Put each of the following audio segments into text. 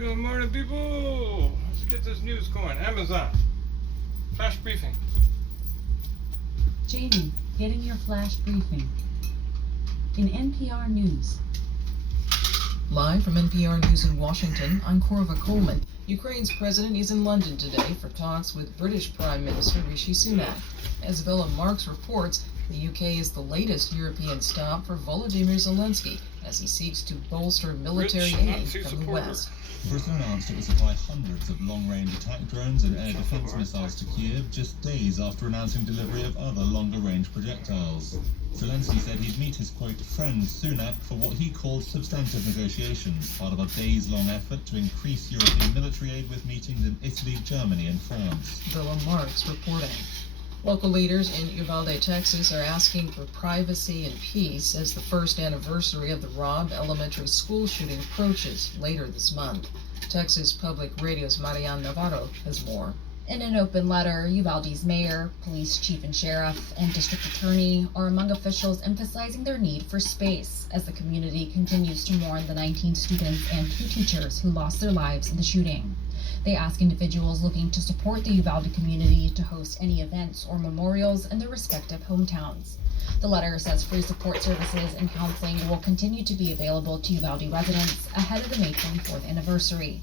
Good morning, people. Let's get this news going. Amazon. Flash briefing. Jamie, getting your flash briefing. In NPR News. Live from NPR News in Washington, I'm Corva Coleman. Ukraine's president is in London today for talks with British Prime Minister Rishi Sunak. As Villa Marks reports, the UK is the latest European stop for Volodymyr Zelensky as he seeks to bolster military aid from the West. Britain announced it will supply hundreds of long-range attack drones and air defense missiles to Kiev just days after announcing delivery of other longer-range projectiles. Zelensky said he'd meet his, quote, friend Sunak for what he called substantive negotiations, part of a days-long effort to increase European military aid with meetings in Italy, Germany and France. Villa Marks reporting. Local leaders in Uvalde, Texas are asking for privacy and peace as the first anniversary of the Robb Elementary School shooting approaches later this month. Texas Public Radio's Marian Navarro has more. In an open letter, Uvalde's mayor, police chief and sheriff, and district attorney are among officials emphasizing their need for space as the community continues to mourn the 19 students and 2 teachers who lost their lives in the shooting. They ask individuals looking to support the Uvalde community to host any events or memorials in their respective hometowns. The letter says free support services and counseling will continue to be available to Uvalde residents ahead of the May 24th anniversary.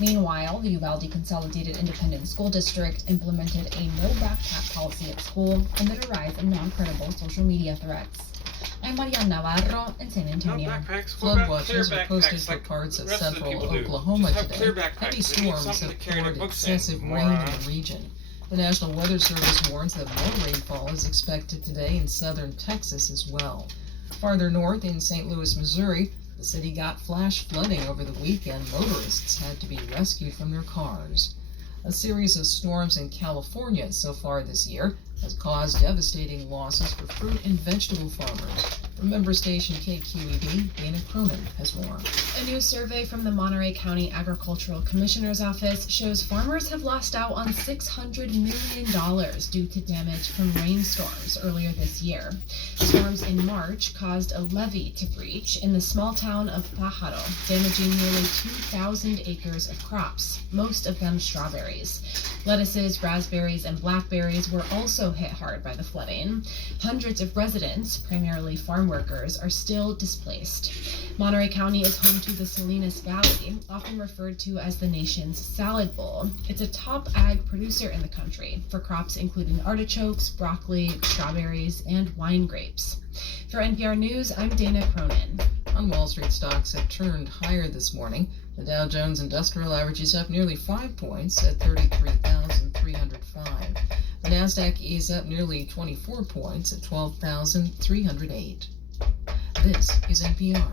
Meanwhile, the Uvalde Consolidated Independent School District implemented a no backpack policy at school amid a rise in non-credible social media threats. I'm Marian Navarro in San Antonio. Flood watches are posted for parts of central Oklahoma today. Heavy storms have poured excessive rain in the region. The National Weather Service warns that more rainfall is expected today in southern Texas as well. Farther north in St. Louis, Missouri, the city got flash flooding over the weekend. Motorists had to be rescued from their cars. A series of storms in California so far this year has caused devastating losses for fruit and vegetable farmers. From member station KQED, Dana Cronin has more. A new survey from the Monterey County Agricultural Commissioner's Office shows farmers have lost out on $600 million due to damage from rainstorms earlier this year. Storms in March caused a levee to breach in the small town of Pajaro, damaging nearly 2,000 acres of crops, most of them strawberries. Lettuces, raspberries, and blackberries were also hit hard by the flooding. Hundreds of residents, primarily farm workers, are still displaced. Monterey County is home to the Salinas Valley, often referred to as the nation's salad bowl. It's a top ag producer in the country for crops including artichokes, broccoli, strawberries, and wine grapes. For NPR News, I'm Dana Cronin. On Wall Street, stocks have turned higher this morning. The Dow Jones Industrial Average is up nearly 5 points at 33,305. The Nasdaq is up nearly 24 points at 12,308. This is NPR.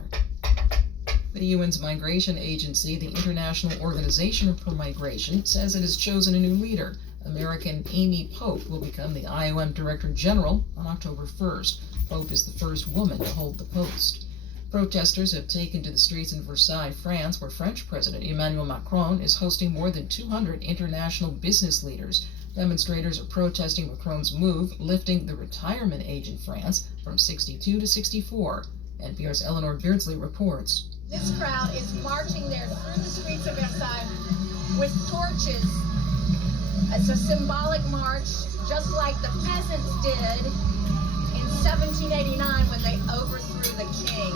The UN's migration agency, the International Organization for Migration, says it has chosen a new leader. American Amy Pope will become the IOM Director General on October 1st. Pope is the first woman to hold the post. Protesters have taken to the streets in Versailles, France, where French President Emmanuel Macron is hosting more than 200 international business leaders. Demonstrators are protesting Macron's move, lifting the retirement age in France from 62 to 64. NPR's Eleanor Beardsley reports. This crowd is marching there through the streets of Versailles with torches. It's a symbolic march, just like the peasants did in 1789 when they overthrew the king.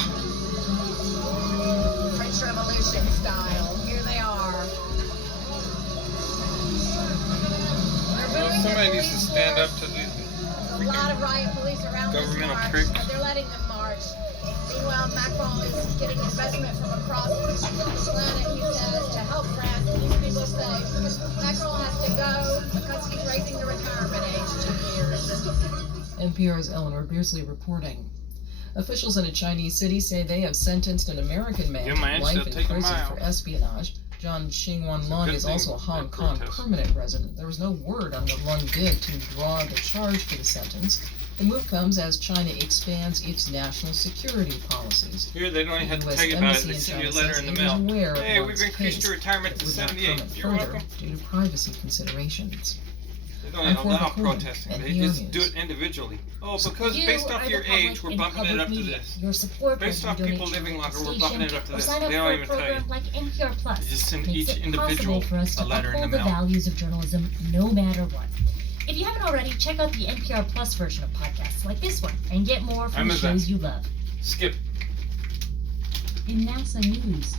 French Revolution style. Here they are. Somebody needs to stand up to the a lot of riot police around this march, but they're letting them march. Meanwhile, Macron is getting investment from across the planet, he says, to help France. These people say Macron has to go because he's raising the retirement age 2 years. NPR's Eleanor Beardsley reporting. Officials in a Chinese city say they have sentenced an American man to life in prison for espionage. John Xingwan Lung is also a Hong Kong permanent resident. There was no word on what Lung did to draw the charge for the sentence. The move comes as China expands its national security policies. Here, they don't even have to tell you about it. They send you a letter in the mail. Hey, we've increased your retirement to 78. You're welcome. Due to privacy considerations. going I'm to Ford allow McCoy, protesting. They NPR just do News. it individually. Oh, because You based are off the your public age, we're in bumping it public up to media. this. Your support Based when off you donate people to living the longer, we're station, bumping it up to or this. sign up They don't for a even tell you. program like NPR Plus. You just send Makes each it individual possible for us a to letter in the uphold the mail. values of journalism no matter what. If you haven't already, check out the NPR Plus version of podcasts like this one and get more from the Amazon. shows you love. Skip. In NASA news,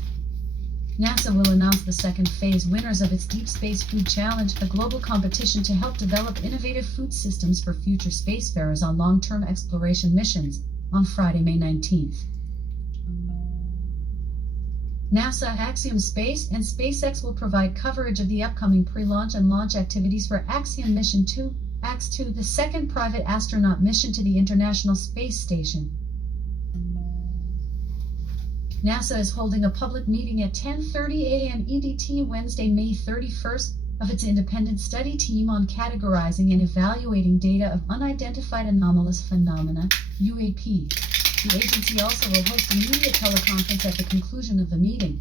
NASA will announce the second phase winners of its Deep Space Food Challenge, a global competition to help develop innovative food systems for future spacefarers on long-term exploration missions, on Friday, May 19th. NASA, Axiom Space, and SpaceX will provide coverage of the upcoming pre-launch and launch activities for Axiom Mission 2, AX-2, the second private astronaut mission to the International Space Station. NASA is holding a public meeting at 10:30 a.m. EDT Wednesday, May 31st, of its independent study team on categorizing and evaluating data of unidentified anomalous phenomena, UAP. The agency also will host a media teleconference at the conclusion of the meeting.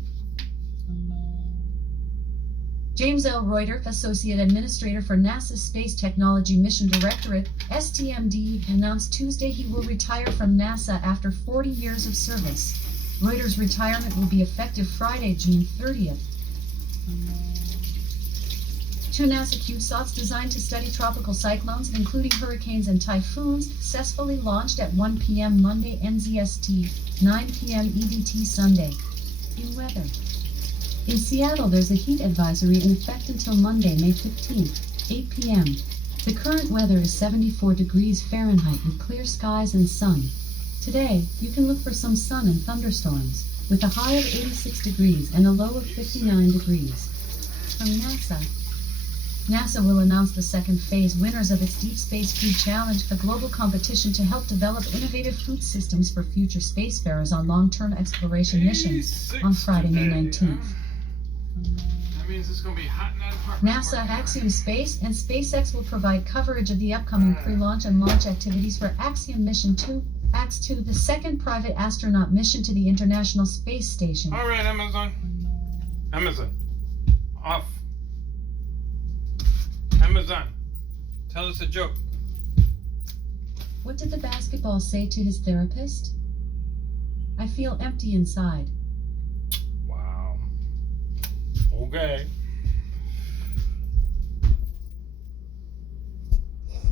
James L. Reuter, Associate Administrator for NASA's Space Technology Mission Directorate, STMD, announced Tuesday he will retire from NASA after 40 years of service. Reuter's retirement will be effective Friday, June 30th. Two NASA CubeSats designed to study tropical cyclones, including hurricanes and typhoons, successfully launched at 1 p.m. Monday NZST, 9 p.m. EDT Sunday. In weather. In Seattle, there's a heat advisory in effect until Monday, May 15th, 8 p.m. The current weather is 74 degrees Fahrenheit with clear skies and sun. Today, you can look for some sun and thunderstorms, with a high of 86 degrees and a low of 59 degrees. From NASA. NASA will announce the second phase winners of its Deep Space Food Challenge, a global competition to help develop innovative food systems for future spacefarers on long-term exploration missions, on Friday, May 19th. That means it's going to be hot in that apartment. NASA, Axiom Space, and SpaceX will provide coverage of the upcoming pre-launch and launch activities for Axiom Mission 2, AX-2, the second private astronaut mission to the International Space Station. All right, Amazon. Amazon. Off. Amazon. Tell us a joke. What did the basketball say to his therapist? I feel empty inside. Wow. Okay.